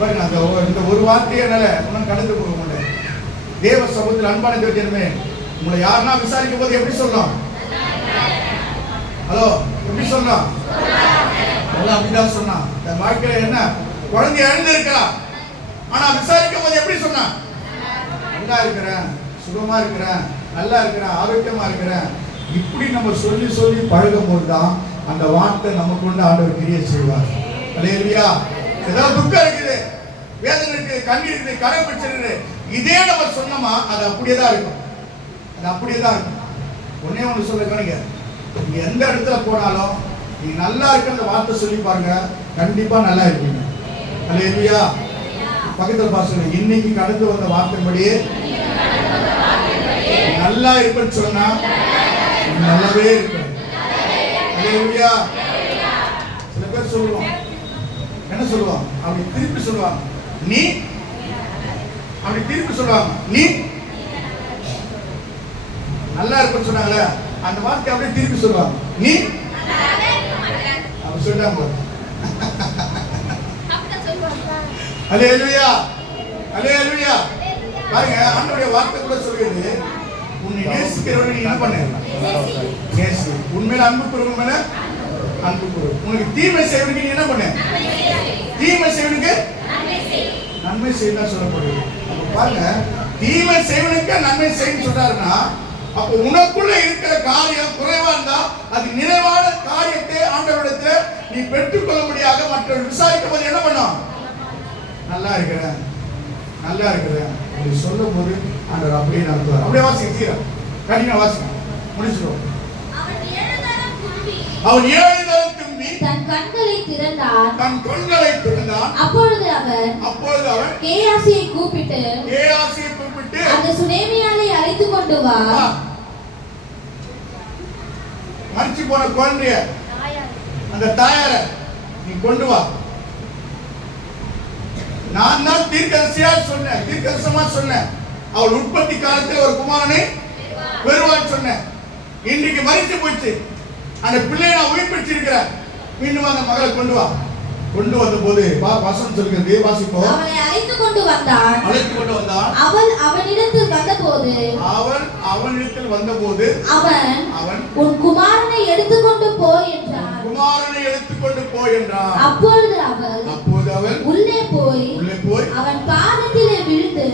இந்த ஒரு வார்த்தையை என்னால ஒன்றும் கடந்து போக முடியல. தேவ சமூகத்தில் அன்பான தேவஜனமே, உங்களை யாருன்னா விசாரிக்கும் போது எப்படி சொல்லலாம்? ஹலோ, எப்படி சொல்லலாம்? அப்படிதான் சொன்னா. தன் வாழ்க்கையில என்ன குழந்தை இழந்திருக்கா, ஆனா விசாரிக்கும் போது எப்படி சொன்னா? நல்லா இருக்கிறேன், சுகமா இருக்கிறேன், நல்லா இருக்கிறேன், ஆரோக்கியமா இருக்கிறேன். இப்படி நம்ம சொல்லி சொல்லி பழகும் போதுதான் அந்த வார்த்தை நமக்கு கொண்டு ஆண்டவர் கிரியை செய்வார். அல்லேலூயா. ஏதாவது துக்கம் இருக்குது, வேதனை இருக்குது, கண்ணீர் இருக்குது, கடன் பிரச்சனை, இதே நம்ம சொன்னோமா அது அப்படியே தான் இருக்கும். அது அப்படியே தான் இருக்கும். ஒன்னே ஒன்று சொல்ல கவனிங்க, நீங்க எந்த இடத்துல போனாலும் நீங்க நல்லா இருக்கிற வார்த்தை சொல்லி பாருங்க, கண்டிப்பா நல்லா இருப்பீங்க. அல்லேலூயா. பக்கத்தில் பாருங்க, இன்னைக்கு கடந்து வந்த வார்த்தைப்படியே நல்லா இருப்பேன்னு சொன்னா நல்லாவே இருப்பேன். அல்லேலூயா. சில பேர் சொல்லுவாங்க, என்ன சொல்லுவாங்க, அப்படி திருப்பி சொல்லுவாங்க, நீ அப்படி திருப்பி சொல்லுவாங்க, நீ நல்லா இருப்பேன்னு சொன்னாங்களே, அந்த வார்த்தை அப்படியே திருப்பி சொல்லுவாங்க, நீ அப்படி சொல்லிட்டாங்க. அல்லேலூயா. அல்லேலூயா. பாருங்க, ஆண்டவருடைய வார்த்தை கூட சொல்லுது, உன்னை நேசிக்கிறவனை நீ என்ன பண்ண? நேசி. உண்மையில அன்பு கூறுவன் மேல அன்பு கூறு. உனக்கு தீமை செய்வனுக்கு நீ என்ன பண்ண? தீமை செய்வனுக்கு நன்மை செய்யணும் சொல்லப்படுது. அப்ப பாருங்க, தீமை செய்வனுக்கு நன்மை செய்யணும் சொல்றாருன்னா, அப்ப உனக்குள்ள இருக்கிற காரியம் குறைவா இருந்தா அது நிறைவான காரியத்தை ஆண்டவரிடத்துல நீ பெற்றுக்கொள்ளும்படியாக மற்றவர்கள் விசாரிக்கும் போது என்ன பண்ணும்? நல்லா இருக்கிறேன், நல்லா இருக்கிறேன் அப்படி சொல்லும் போது ஆண்டவர் அப்படியே நடத்துவார். அப்படியே வாசிக்க தீரம் கடின வாசிக்க முடிச்சிடும். அவன் 7 தரம் திரும்பி தன் கண்களை திறந்தான். அப்பொழுது அவன் கேயாசியை கூப்பிட்டு அந்த சுனேமியாளை அழைத்து கொண்டு வா. மரிச்சு போன குழந்தைய, அந்த தாயார நீ கொண்டு வா. நான் தான் தீர்க்கதரிசியா சொன்னேன், தீர்க்கதரிசனமா சொன்னேன், அவள் உற்பத்தி காலத்தில் ஒரு குமாரனை பெறுவான்னு சொன்னேன். இன்னைக்கு மரிச்சு போச்சு, அந்த பிள்ளையை நான் உயிர்ப்பிச்சிருக்கிறேன், மீண்டும் அந்த மகளை கொண்டு வா. கொண்டு வந்த போது வசனம் சொல்கிறது, வாசிப்போம். அவளை அழைத்து கொண்டு வந்தான். அவள் அவனிடத்தில் வந்தபோது அவன் உன் குமாரனை எடுத்துக்கொண்டு போ என்றான். அப்பொழுது அவள் உள்ளே போய் அவன் பாதத்திலே விழுந்து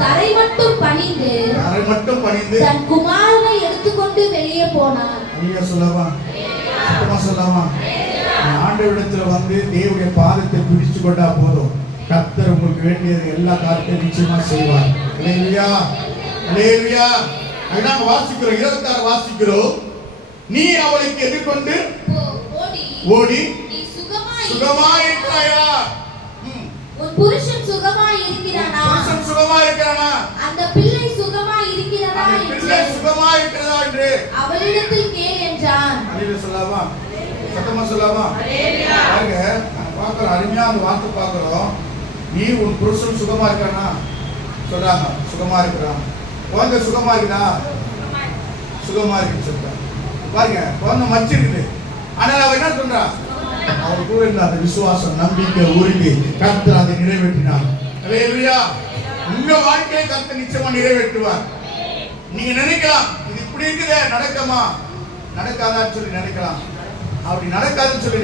தரை மட்டும் பணிந்து தன் குமாரனை எடுத்துக்கொண்டு வெளியே போனான். ஐயா சொல்லவா, சுத்தமா சொல்லவா, ஆண்டவரிடத்துல வந்து தேவனுடைய பாதத்தை பிடிச்சு கொண்டா போதும், கர்த்தர் உங்களுக்கு வேண்டியது எல்லா காரியத்தையும் நிச்சயமா செய்வார். அல்லேலூயா. அல்லேலூயா. நாம வாசிக்கிறோம், 26 வாசிக்கிறோம். நீ அவளுக்கு எதிர்கொண்டு ஓடி சுகமாய் இருக்கிறாயா? உன் புருஷன் சுகமாய் இருக்கிறானா? அந்த பிள்ளை சுகமாய் இருக்கிறதா என்று அவளிடத்தில் கேள் என்றான். அல்லேலூயா சொல்லலாமா, சத்தமா சொல்லலாமா? பாருங்க, நான் பார்க்கிறோம், அருமையா அந்த வார்த்தை பார்க்கிறோம். நீ உன் புருஷன் சுகமா இருக்கானா சொல்றாங்க, சுகமா இருக்கிறான். குழந்தை சுகமா இருக்குதா? சுகமா இருக்கு சொல்றாங்க. பாருங்க, குழந்தை மச்சிருக்குது, ஆனால் அவ என்ன சொல்றா? அவர் கூட இருந்த அந்த விசுவாசம், நம்பிக்கை, உறுதி, கர்த்தர் அதை நிறைவேற்றினார். அல்லேலூயா. உங்க வாழ்க்கையை கர்த்தர் நிச்சயமா நிறைவேற்றுவார். நீங்க நினைக்கலாம், இது இப்படி இருக்குதே, நடக்குமா? நடக்காதான்னு சொல்லி நினைக்கலாம். அப்படி நடக்காதுன்னு சொல்லி